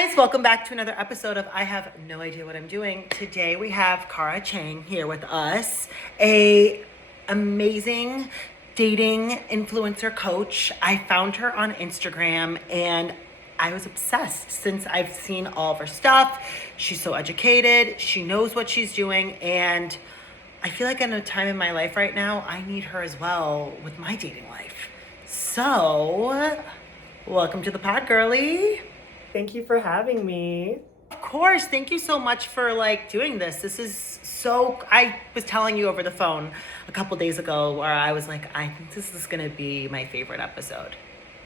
guys, welcome back to another episode of I Have No Idea What I'm Doing. Today we have Chang here with us, a amazing dating influencer coach. I found her on Instagram and I was obsessed since I've seen all of her stuff. She's so educated, she knows what she's doing, and I feel like in a time in my life right now, I need her as well with my dating life. So, welcome to the pod, girly. Thank you for having me. Of course. Thank you so much for doing this. This is so, I was telling you over the phone a couple days ago where I was like, I think this is going to be my favorite episode.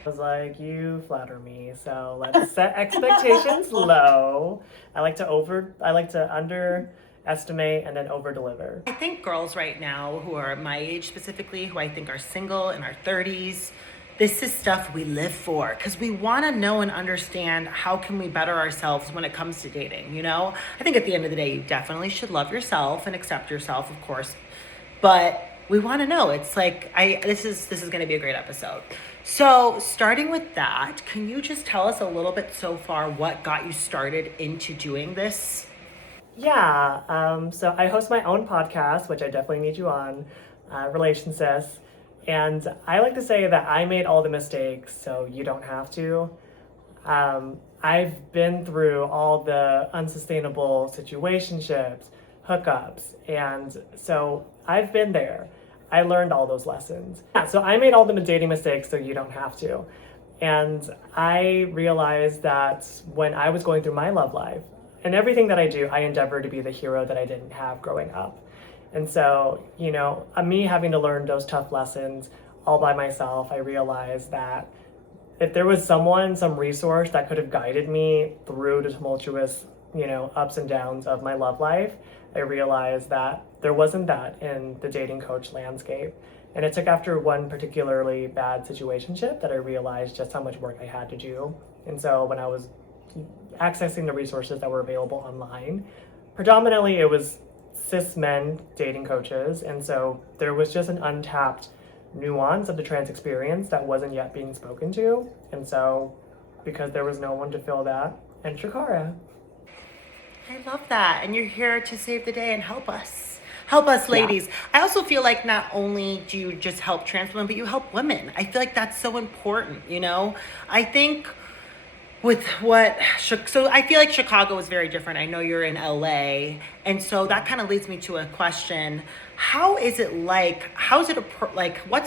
I was like, you flatter me, so let's set expectations low. I like to underestimate and then over deliver. I think girls right now who are my age specifically, who I think are single in our 30s, this is stuff we live for because we want to know and understand how can we better ourselves when it comes to dating, you know? I think at the end of the day, you definitely should love yourself and accept yourself, of course. But we want to know. It's like this is going to be a great episode. So, starting with that, can you just tell us a little bit so far what got you started into doing this? Yeah, so I host my own podcast, which I definitely need you on, Relationships. And I like to say that I made all the mistakes, so you don't have to. I've been through all the unsustainable situationships, hookups, and so I've been there. I learned all those lessons. Yeah, so I made all the dating mistakes, so you don't have to. And I realized that when I was going through my love life, and everything that I do, I endeavor to be the hero that I didn't have growing up. And so, me having to learn those tough lessons all by myself, I realized that if there was some resource that could have guided me through the tumultuous, ups and downs of my love life, I realized that there wasn't that in the dating coach landscape. And it took after one particularly bad situationship that I realized just how much work I had to do. And so when I was accessing the resources that were available online, predominantly it was cis men dating coaches, and so there was just an untapped nuance of the trans experience that wasn't yet being spoken to. And so because there was no one to fill that, and Shakara. I love that. And you're here to save the day and help us. Help us, ladies. Yeah. I also feel like not only do you just help trans women, but you help women. I feel like that's so important, I think so I feel like Chicago is very different. I know you're in LA. And so that kind of leads me to a question. What's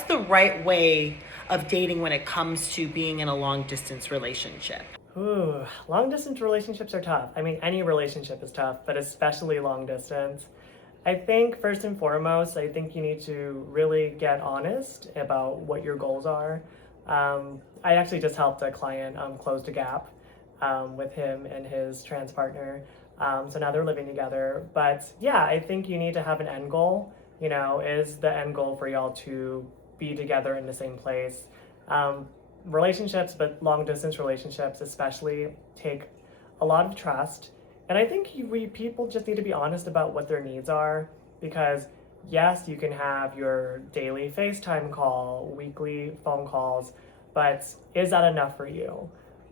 the right way of dating when it comes to being in a long distance relationship? Ooh, long distance relationships are tough. I mean, any relationship is tough, but especially long distance. I think first and foremost, I think you need to really get honest about what your goals are. I actually just helped a client close the gap with him and his trans partner. So now they're living together. But yeah, I think you need to have an end goal. Is the end goal for y'all to be together in the same place? Relationships, but long distance relationships especially, take a lot of trust. And I think people just need to be honest about what their needs are, because yes, you can have your daily FaceTime call, weekly phone calls, but is that enough for you?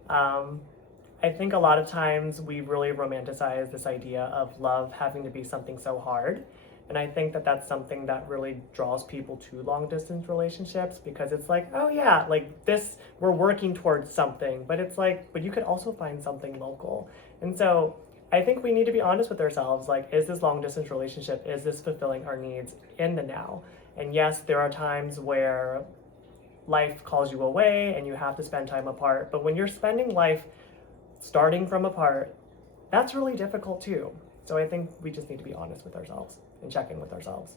I think a lot of times we really romanticize this idea of love having to be something so hard. And I think that that's something that really draws people to long distance relationships, because it's like, oh yeah, like this, we're working towards something, but it's like, but you could also find something local. And so I think we need to be honest with ourselves. Like, is this long distance relationship, is this fulfilling our needs in the now? And yes, there are times where life calls you away and you have to spend time apart. But when you're spending life starting from apart, that's really difficult too. So I think we just need to be honest with ourselves and check in with ourselves.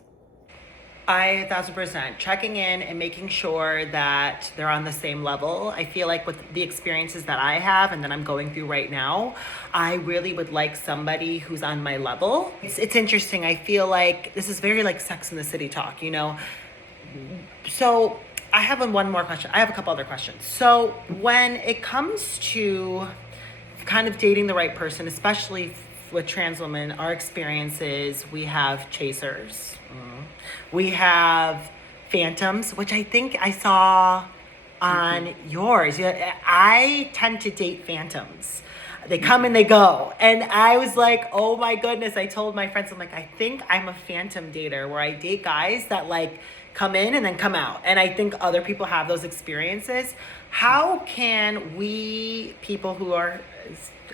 I 1,000% checking in and making sure that they're on the same level. I feel like with the experiences that I have and that I'm going through right now, I really would like somebody who's on my level. It's interesting. I feel like this is very like Sex in the City talk, So I have one more question. I have a couple other questions. So when it comes to kind of dating the right person, especially with trans women, our experiences, we have chasers. We have phantoms, which I think I saw on yours. I tend to date phantoms. They come and they go. And I was like, oh my goodness. I told my friends, I'm like, I think I'm a phantom dater where I date guys that like come in and then come out. And I think other people have those experiences. How can we, people who are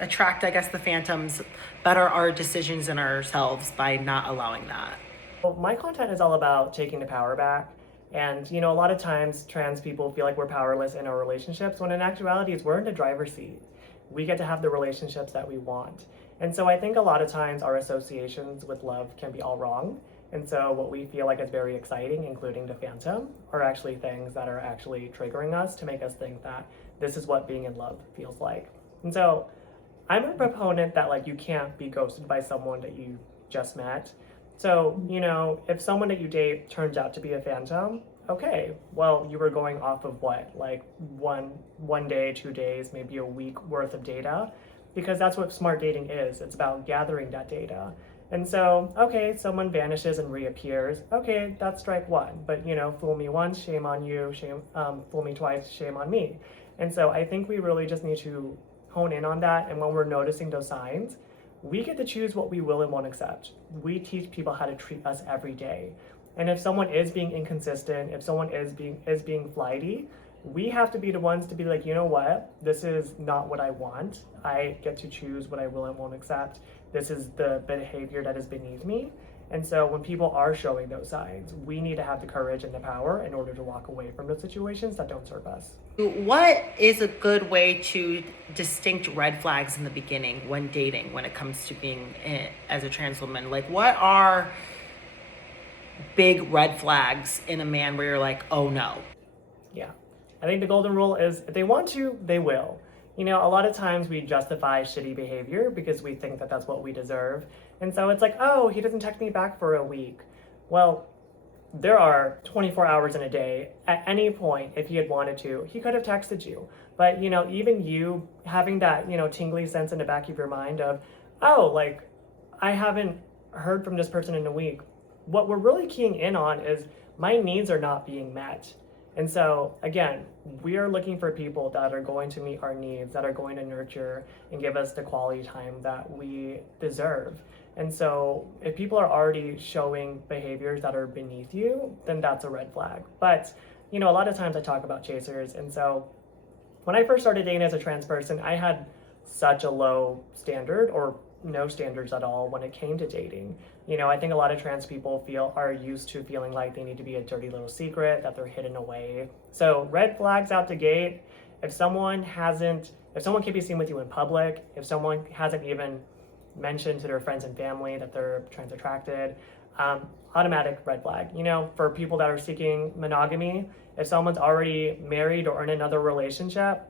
attract, I guess, the phantoms, better our decisions in ourselves by not allowing that? Well, my content is all about taking the power back. And, a lot of times trans people feel like we're powerless in our relationships when in actuality we're in the driver's seat. We get to have the relationships that we want. And so I think a lot of times our associations with love can be all wrong. And so what we feel like is very exciting, including the phantom, are actually things that are actually triggering us to make us think that this is what being in love feels like. And so I'm a proponent that like you can't be ghosted by someone that you just met. So, if someone that you date turns out to be a phantom, okay, well, you were going off of what, like one day, 2 days, maybe a week worth of data, because that's what smart dating is. It's about gathering that data. And so, okay, someone vanishes and reappears. Okay, that's strike one. But fool me once, shame on you. Fool me twice, shame on me. And so I think we really just need to hone in on that. And when we're noticing those signs, we get to choose what we will and won't accept. We teach people how to treat us every day. And if someone is being inconsistent, if someone is being flighty, we have to be the ones to be like, you know what? This is not what I want. I get to choose what I will and won't accept. This is the behavior that is beneath me. And so when people are showing those signs, we need to have the courage and the power in order to walk away from those situations that don't serve us. What is a good way to distinct red flags in the beginning when dating, when it comes to being as a trans woman? Like, what are big red flags in a man where you're like, oh no? Yeah. I think the golden rule is if they want to, they will. A lot of times we justify shitty behavior because we think that that's what we deserve. And so it's like, oh, he doesn't text me back for a week. Well, there are 24 hours in a day. At any point, if he had wanted to, he could have texted you. But, even you having that, tingly sense in the back of your mind of, oh, like, I haven't heard from this person in a week. What we're really keying in on is my needs are not being met. And so, again, we are looking for people that are going to meet our needs, that are going to nurture and give us the quality time that we deserve. And so if people are already showing behaviors that are beneath you, then that's a red flag. But, a lot of times I talk about chasers. And so when I first started dating as a trans person, I had such a low standard or no standards at all when it came to dating. I think a lot of trans people are used to feeling like they need to be a dirty little secret, that they're hidden away. So red flags out the gate. If someone can't be seen with you in public, if someone hasn't even mentioned to their friends and family that they're trans attracted, automatic red flag. For people that are seeking monogamy, if someone's already married or in another relationship,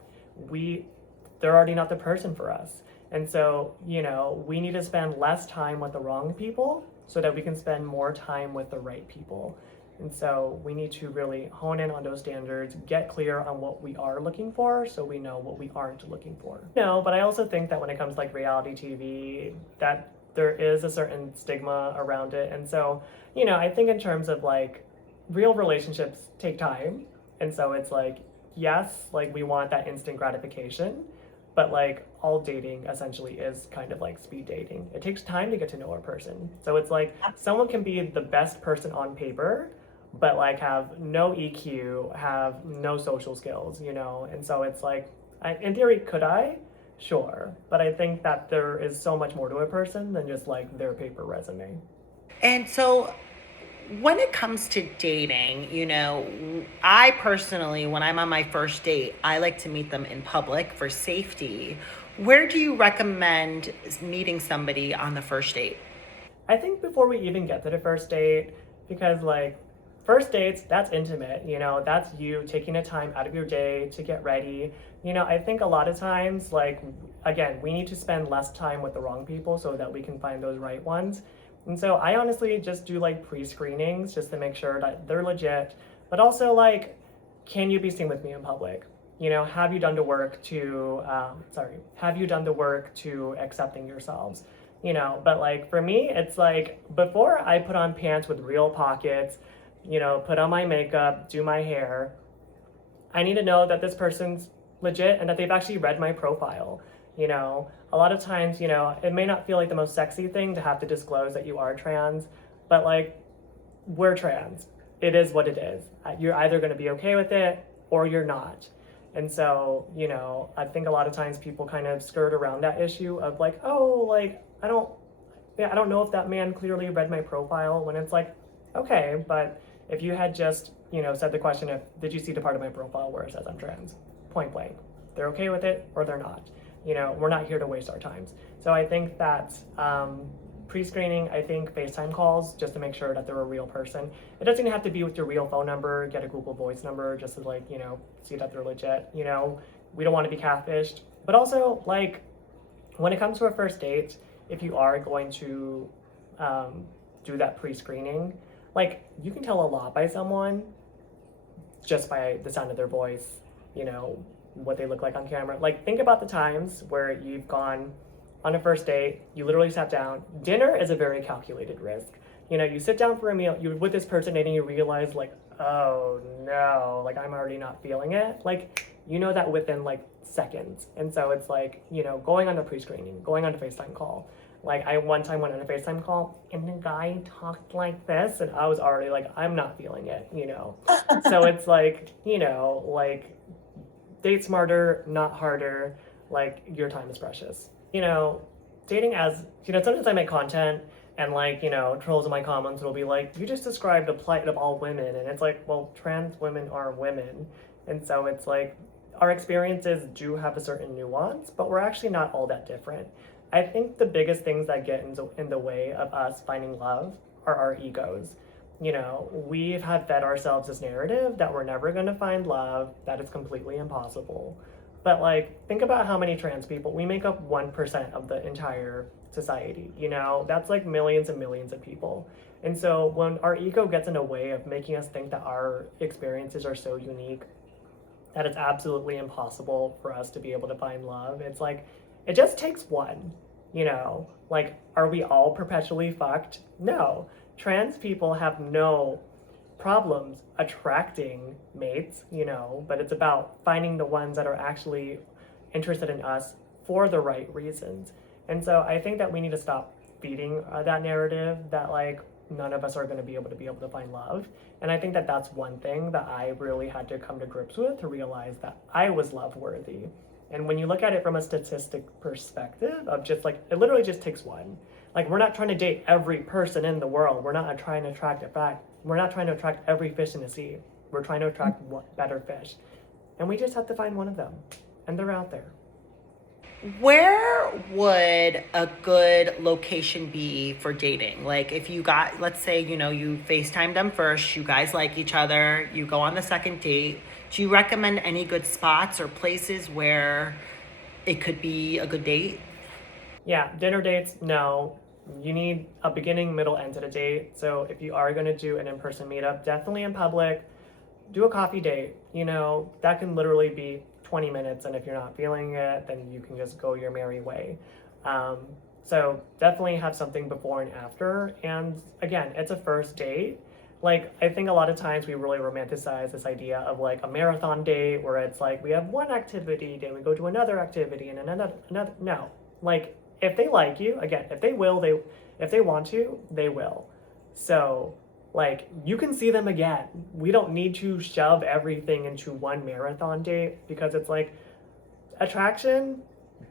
they're already not the person for us. And so, we need to spend less time with the wrong people so that we can spend more time with the right people. And so we need to really hone in on those standards, get clear on what we are looking for so we know what we aren't looking for. But I also think that when it comes to like reality TV, that there is a certain stigma around it. And so, I think in terms of like real relationships take time. And so it's like, yes, like we want that instant gratification. But like all dating essentially is kind of like speed dating. It takes time to get to know a person. So it's like someone can be the best person on paper, but like have no EQ, have no social skills, And so it's like, in theory, could I? Sure. But I think that there is so much more to a person than just like their paper resume. And so when it comes to dating, I personally, when I'm on my first date, I like to meet them in public for safety. Where do you recommend meeting somebody on the first date? I think before we even get to the first date, because like first dates, that's intimate, that's you taking the time out of your day to get ready. I think a lot of times, like, again, we need to spend less time with the wrong people so that we can find those right ones. And so I honestly just do like pre-screenings just to make sure that they're legit, but also like, can you be seen with me in public? Have you done the work to, accepting yourselves? But like for me, it's like before I put on pants with real pockets, put on my makeup, do my hair, I need to know that this person's legit and that they've actually read my profile. You know, a lot of times, you know, it may not feel like the most sexy thing to have to disclose that you are trans, but like, we're trans. It is what it is. You're either going to be okay with it or you're not. And so, you know, I think a lot of times people kind of skirt around that issue of like, oh, like, I don't know if that man clearly read my profile, when it's like, okay, but if you had just, you know, said the question of, did you see the part of my profile where it says I'm trans? Point blank. They're okay with it or they're not. You know, we're not here to waste our times. So I think that pre-screening, I think FaceTime calls, just to make sure that they're a real person. It doesn't have to be with your real phone number, get a Google Voice number, just to like, you know, see that they're legit. You know, we don't want to be catfished. But also, like, when it comes to a first date, if you are going to do that pre-screening, like, you can tell a lot by someone just by the sound of their voice, you know, what they look like on camera. Like, think about the times where you've gone on a first date, you literally sat down. Dinner is a very calculated risk. You know, you sit down for a meal, you're with this person and you realize like, oh no, like I'm already not feeling it. Like, you know that within like seconds. And so it's like, you know, going on the pre-screening, going on a FaceTime call. Like, I one time went on a FaceTime call and the guy talked like this and I was already like, I'm not feeling it, you know? So it's like, you know, like, date smarter, not harder. Like, your time is precious. You know, dating as, you know, sometimes I make content and like, you know, trolls in my comments will be like, you just described the plight of all women. And it's like, well, trans women are women. And so it's like, our experiences do have a certain nuance, but we're actually not all that different. I think the biggest things that get in the way of us finding love are our egos. You know, we've had fed ourselves this narrative that we're never going to find love, that it's completely impossible. But like, think about how many trans people, we make up 1% of the entire society, you know? That's like millions and millions of people. And so when our ego gets in a way of making us think that our experiences are so unique, that it's absolutely impossible for us to be able to find love, it's like, it just takes one, you know? Like, are we all perpetually fucked? No. Trans people have no problems attracting mates, you know, but it's about finding the ones that are actually interested in us for the right reasons. And so I think that we need to stop feeding that narrative that like none of us are going to be able to find love. And I think that that's one thing that I really had to come to grips with, to realize that I was love worthy. And when you look at it from a statistic perspective of just like, it literally just takes one. Like, we're not trying to date every person in the world. We're not trying to attract we're not trying to attract every fish in the sea. We're trying to attract better fish. And we just have to find one of them. And they're out there. Where would a good location be for dating? Like, if you got, let's say, you know, you FaceTime them first, you guys like each other, you go on the second date. Do you recommend any good spots or places where it could be a good date? Yeah, dinner dates, no. You need a beginning, middle, end to the date. So if you are going to do an in-person meetup, definitely in public, do a coffee date. You know, that can literally be 20 minutes. And if you're not feeling it, then you can just go your merry way. So definitely have something before and after. And again, it's a first date. Like, I think a lot of times we really romanticize this idea of like a marathon date where it's like we have one activity, then we go to another activity and another. No, like, if they like you, again, if they want to, they will. So like, you can see them again. We don't need to shove everything into one marathon date, because it's like, attraction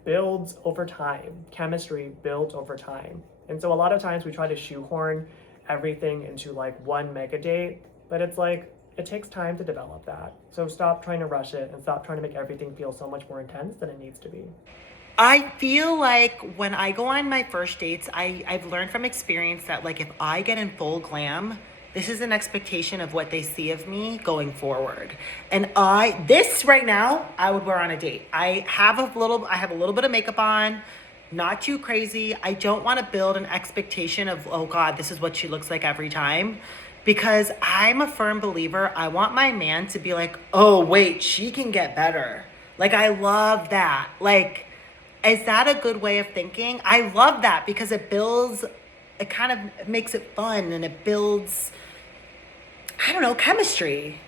builds over time. Chemistry builds over time. And so a lot of times we try to shoehorn everything into like one mega date, but it's like, it takes time to develop that. So stop trying to rush it and stop trying to make everything feel so much more intense than it needs to be. I feel like when I go on my first dates, I've learned from experience that like if I get in full glam, this is an expectation of what they see of me going forward. And this right now, I would wear on a date. I have a little bit of makeup on, not too crazy. I don't want to build an expectation of, oh God, this is what she looks like every time. Because I'm a firm believer, I want my man to be like, oh wait, she can get better. Like, I love that. Like, is that a good way of thinking? I love that because it kind of makes it fun and it builds, I don't know, chemistry.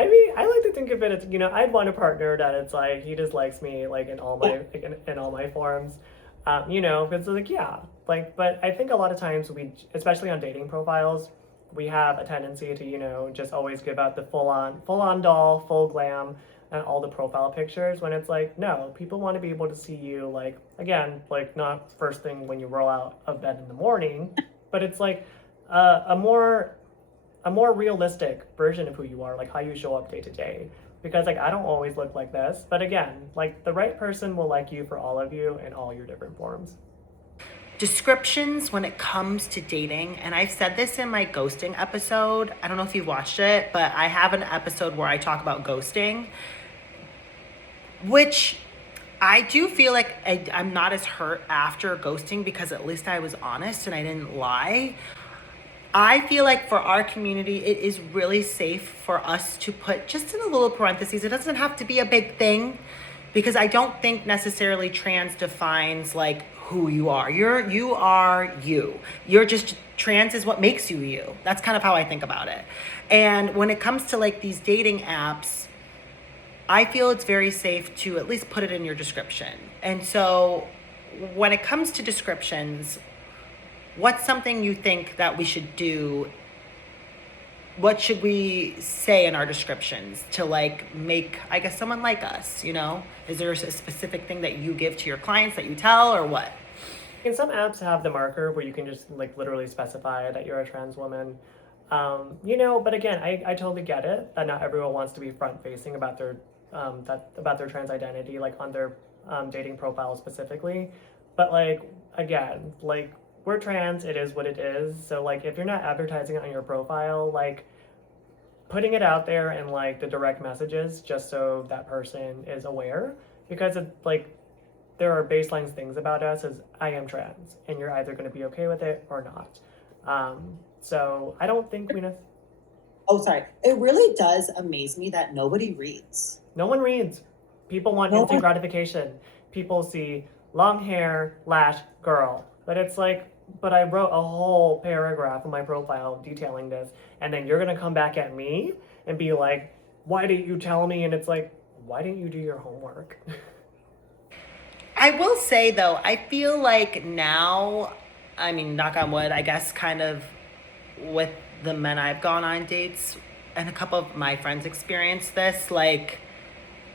I mean, I like to think of it as, I'd want a partner that it's like he just likes me like in all Yeah. my like, in all my forms. Because like yeah, like but I think a lot of times we, especially on dating profiles, we have a tendency to, just always give out the full on doll, full glam and all the profile pictures when it's like, no, people want to be able to see you like again, like not first thing when you roll out of bed in the morning, but it's like a more realistic version of who you are, like how you show up day to day. Because like I don't always look like this, but again, like the right person will like you for all of you in all your different forms. Descriptions when it comes to dating, and I've said this in my ghosting episode. I don't know if you've watched it, but I have an episode where I talk about ghosting, which I do feel like I'm not as hurt after ghosting because at least I was honest and I didn't lie. I feel like for our community, it is really safe for us to put just in a little parentheses. It doesn't have to be a big thing because I don't think necessarily trans defines like who you are. You are you. You're just trans is what makes you you. That's kind of how I think about it. And when it comes to like these dating apps, I feel it's very safe to at least put it in your description. And so when it comes to descriptions, what's something you think that we should do? What should we say in our descriptions to like make, I guess, someone like us, you know? Is there a specific thing that you give to your clients that you tell or what? And some apps have the marker where you can just like literally specify that you're a trans woman. But again, I totally get it that not everyone wants to be front facing about their trans identity, like on their dating profile specifically. But like again, like we're trans, it is what it is. So like if you're not advertising it on your profile, like putting it out there in like the direct messages just so that person is aware, because it like there are baseline things about us as I am trans and you're either going to be okay with it or not. So I don't think we know. Oh, sorry. It really does amaze me that nobody reads. No one reads. People want No instant one. gratification. People see long hair, lash, girl. But it's like, but I wrote a whole paragraph in my profile detailing this, and then you're gonna come back at me and be like, why didn't you tell me? And it's like, why didn't you do your homework? I will say though, I feel like now, I mean, knock on wood, I guess kind of with the men I've gone on dates and a couple of my friends experienced this, like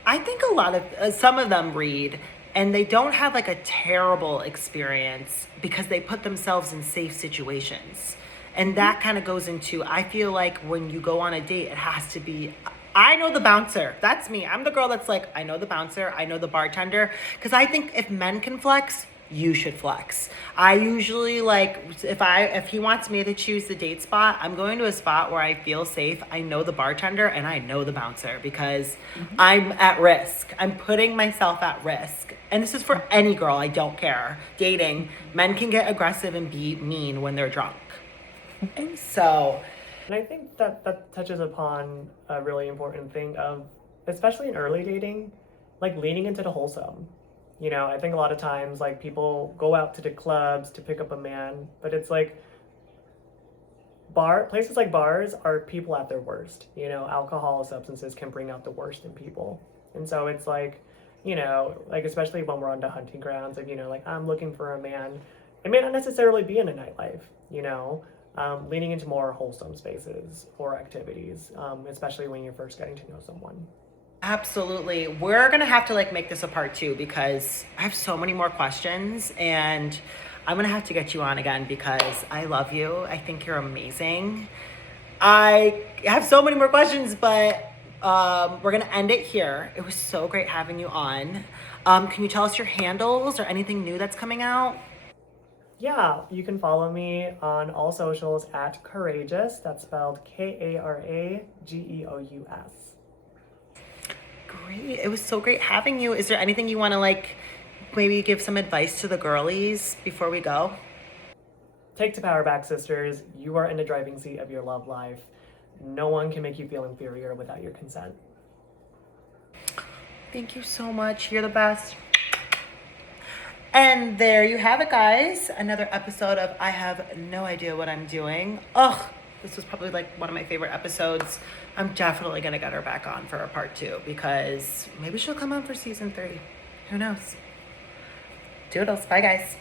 I think a lot of some of them read and they don't have like a terrible experience because they put themselves in safe situations. And that kind of goes into I feel like when you go on a date, it has to be I know the bouncer. That's me. I'm the girl that's like, I know the bouncer, I know the bartender. Because I think if men can flex, you should flex. I usually like if he wants me to choose the date spot, I'm going to a spot where I feel safe. I know the bartender and I know the bouncer because I'm at risk. I'm putting myself at risk. And this is for any girl, I don't care. Dating, men can get aggressive and be mean when they're drunk. So, And I think that touches upon a really important thing of, especially in early dating, like leaning into the wholesome. I think a lot of times like people go out to the clubs to pick up a man, but it's like places like bars are people at their worst. Alcohol, substances can bring out the worst in people. And so it's like, like especially when we're on the hunting grounds of, like I'm looking for a man. It may not necessarily be in a nightlife, leaning into more wholesome spaces or activities, especially when you're first getting to know someone. absolutely. We're going to have to like make this a part two because I have so many more questions and I'm going to have to get you on again because I love you. I think you're amazing. I have so many more questions, but we're going to end it here. It was so great having you on. Can you tell us your handles or anything new that's coming out? Yeah, you can follow me on all socials at Courageous. That's spelled Karageous. Great. It was so great having you. Is there anything you want to like maybe give some advice to the girlies before we go? Take the power back, sisters. You are in the driving seat of your love life. No one can make you feel inferior without your consent. Thank you so much. You're the best. And there you have it, guys. Another episode of I Have No Idea What I'm Doing. Ugh, This was probably like one of my favorite episodes. I'm definitely gonna get her back on for a part 2 because maybe she'll come on for season 3. Who knows? Toodles. Bye, guys.